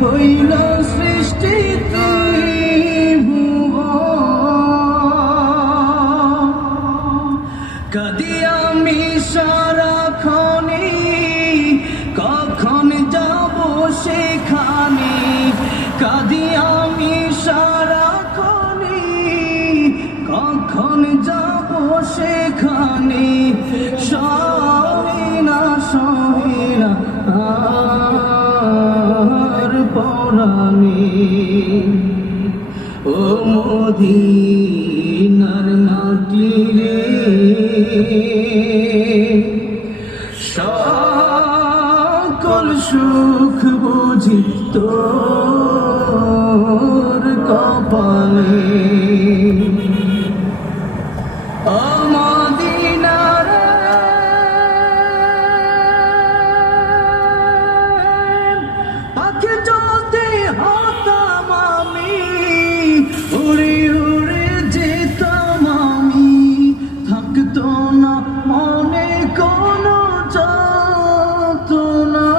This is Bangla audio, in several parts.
হইল সৃষ্টি কাঁদি আমি সারাক্ষণে, কখন যাব সেখানে। কাঁদি আমি সারাক্ষণে, কখন যাব সেখানে। সহিনা সহিনা আর পরাণে, ও মদিনার মাটি রে, সকল সুখ বুঝি তোর কপালে। ও মদিনা রে, পাখি চলতে হতাম আমি, উড়ে উড়ে যেতাম আমি। থাকতো না মনে কোনো যাতনা,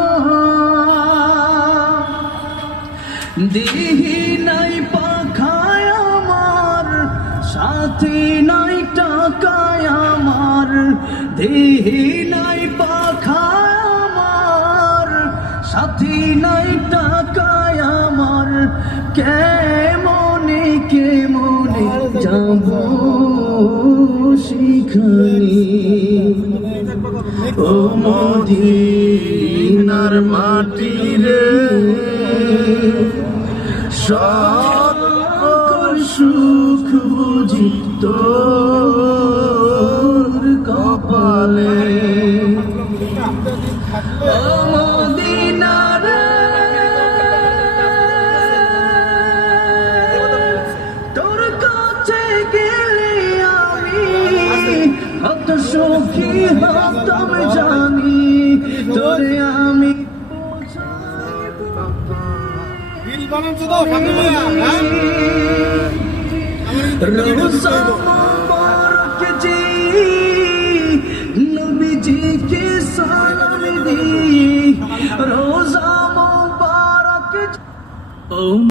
দেহি নাই পাখায় আমার, সাথে নাই টাকায় আমার। দেহি নাই পাখায় আমার, সাথে নাই টাকায় আমার। কেমনে কেমনে যাব সেখানে, ও মদিনার মাটি রে, সকল সুখ বুঝি তোর কপালে। ও মদিনা রে, তোর কাছে গেলে আমি কত সুখী হতাম জানি। তোরে আমি রোজা মুবারক জি, নবীজি কে সালাম দি। রোজা মুবারক।